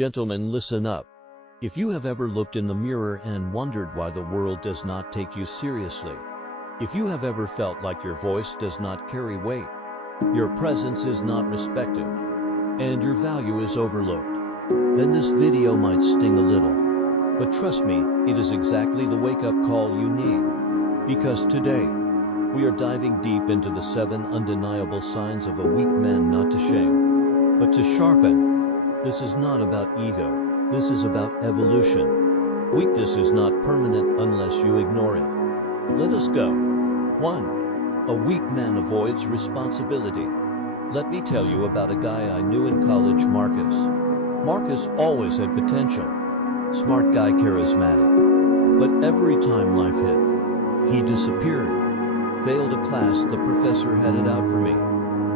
Gentlemen, listen up. If you have ever looked in the mirror and wondered why the world does not take you seriously, if you have ever felt like your voice does not carry weight, your presence is not respected, and your value is overlooked, then this video might sting a little. But trust me, it is exactly the wake-up call you need. Because today, we are diving deep into the 7 undeniable signs of a weak man, not to shame, but to sharpen. This is not about ego. This is about evolution. Weakness is not permanent unless you ignore it. Let us go. 1. A weak man avoids responsibility. Let me tell you about a guy I knew in college, Marcus. Marcus always had potential. Smart guy, charismatic. But every time life hit, he disappeared. Failed a class, the professor had it out for me.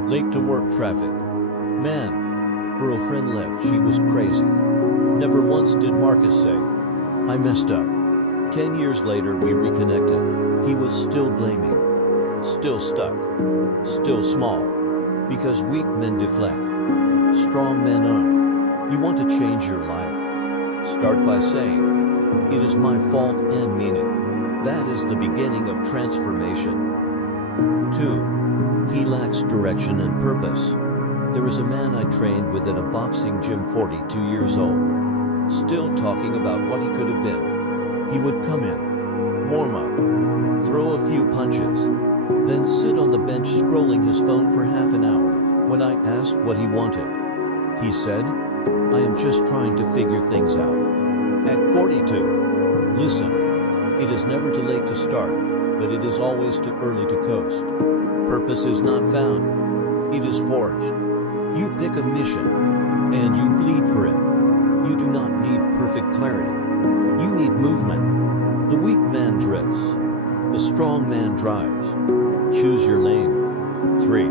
Late to work, traffic. Man, girlfriend left, she was crazy. Never once did Marcus say, I messed up. 10 years later we reconnected. He was still blaming. Still stuck. Still small. Because weak men deflect. Strong men own. You want to change your life? Start by saying, it is my fault, and mean it. That is the beginning of transformation. 2. He lacks direction and purpose. There was a man I trained with at a boxing gym, 42 years old. Still talking about what he could have been. He would come in, warm up, throw a few punches, then sit on the bench scrolling his phone for half an hour. When I asked what he wanted, he said, I am just trying to figure things out. At 42, listen, it is never too late to start, but it is always too early to coast. Purpose is not found, it is forged. You pick a mission, and you bleed for it. You do not need perfect clarity. You need movement. The weak man drifts. The strong man drives. Choose your lane. 3.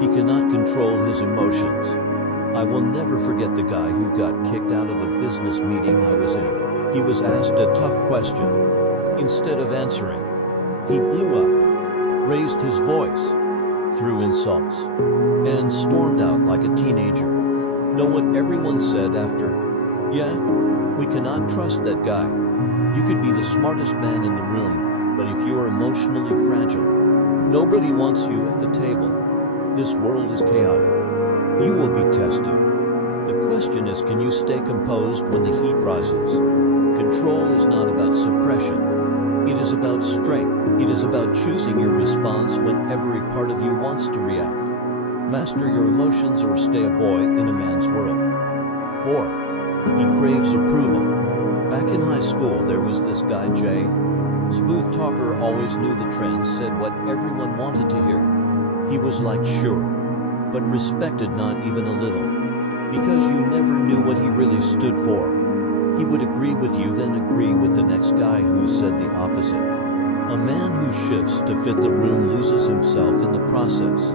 He cannot control his emotions. I will never forget the guy who got kicked out of a business meeting I was in. He was asked a tough question. Instead of answering, he blew up, raised his voice, threw insults, and stormed out like a teenager. Know what everyone said after? Yeah, we cannot trust that guy. You could be the smartest man in the room, but if you are emotionally fragile, nobody wants you at the table. This world is chaotic. You will be tested. The question is, can you stay composed when the heat rises? Control is not about suppression. It is about strength. It is about choosing your response when every part of you wants to react. Master your emotions or stay a boy in a man's world. 4. He craves approval. Back in high school there was this guy Jay. Smooth talker, always knew the trends, said what everyone wanted to hear. He was like sure, but respected not even a little. Because you never knew what he really stood for. He would agree with you, then agree with the next guy who said the opposite. A man who shifts to fit the room loses himself in the process.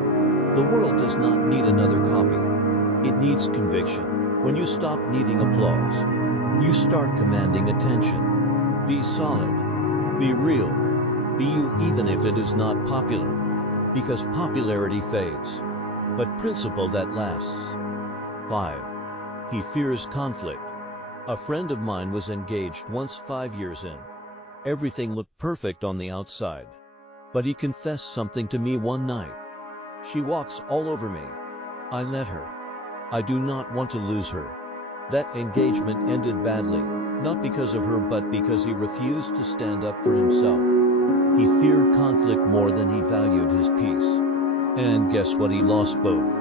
The world does not need another copy. It needs conviction. When you stop needing applause, you start commanding attention. Be solid. Be real. Be you even if it is not popular. Because popularity fades, but principle that lasts. 5. He fears conflict. A friend of mine was engaged once 5 years in. Everything looked perfect on the outside. But he confessed something to me one night. She walks all over me. I let her. I do not want to lose her. That engagement ended badly, not because of her but because he refused to stand up for himself. He feared conflict more than he valued his peace. And guess what? He lost both.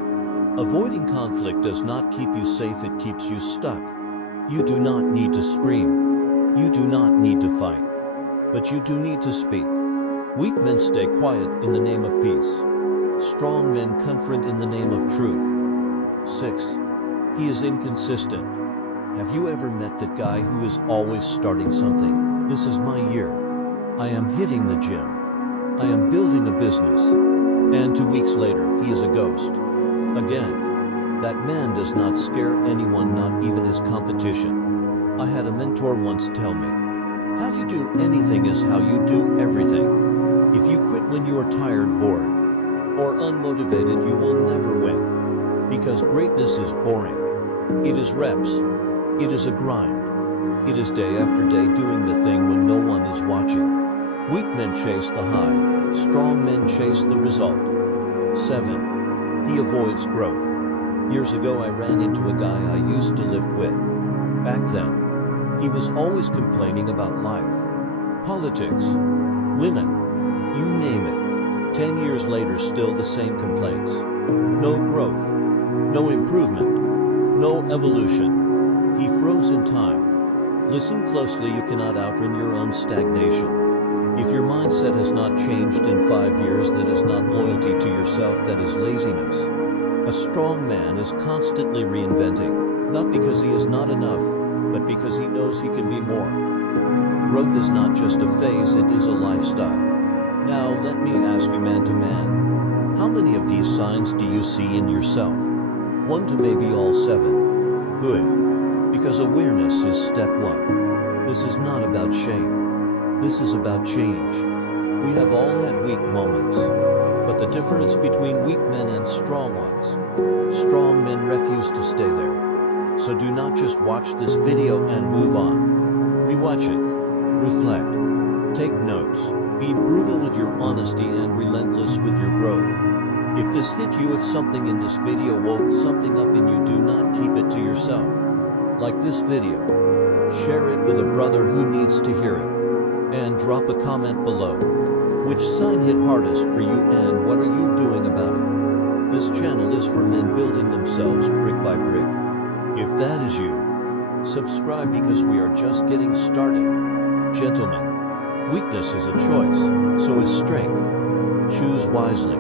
Avoiding conflict does not keep you safe, it keeps you stuck. You do not need to scream. You do not need to fight. But you do need to speak. Weak men stay quiet in the name of peace. Strong men confront in the name of truth. 6. He is inconsistent. Have you ever met that guy who is always starting something? This is my year. I am hitting the gym. I am building a business. And 2 weeks later, he is a ghost. Again, that man does not scare anyone, not even his competition. I had a mentor once tell me, how you do anything is how you do everything. If you quit when you are tired, bored, or unmotivated, you will never win. Because greatness is boring. It is reps. It is a grind. It is day after day doing the thing when no one is watching. Weak men chase the high. Strong men chase the result. 7. He avoids growth. Years ago I ran into a guy I used to live with. Back then, he was always complaining about life, politics, women, you name it. 10 years later, still the same complaints. No growth, no improvement, no evolution. He froze in time. Listen closely, you cannot outrun your own stagnation. If your mindset has not changed in 5 years, that is not loyalty to yourself, that is laziness. A strong man is constantly reinventing, not because he is not enough, but because he knows he can be more. Growth is not just a phase, it is a lifestyle. Now let me ask you, man to man, how many of these signs do you see in yourself? 1 to maybe all 7. Good. Because awareness is step 1. This is not about shame. This is about change. We have all had weak moments. But the difference between weak men and strong ones, strong men refuse to stay there. So do not just watch this video and move on. Rewatch it. Reflect. Take notes. Be brutal with your honesty and relentless with your growth. If this hit you, if something in this video woke something up in you, do not keep it to yourself. Like this video. Share it with a brother who needs to hear it. And drop a comment below. Which sign hit hardest for you and what are you doing about it? This channel is for men building themselves brick by brick. If that is you, subscribe because we are just getting started. Gentlemen, weakness is a choice, so is strength. Choose wisely.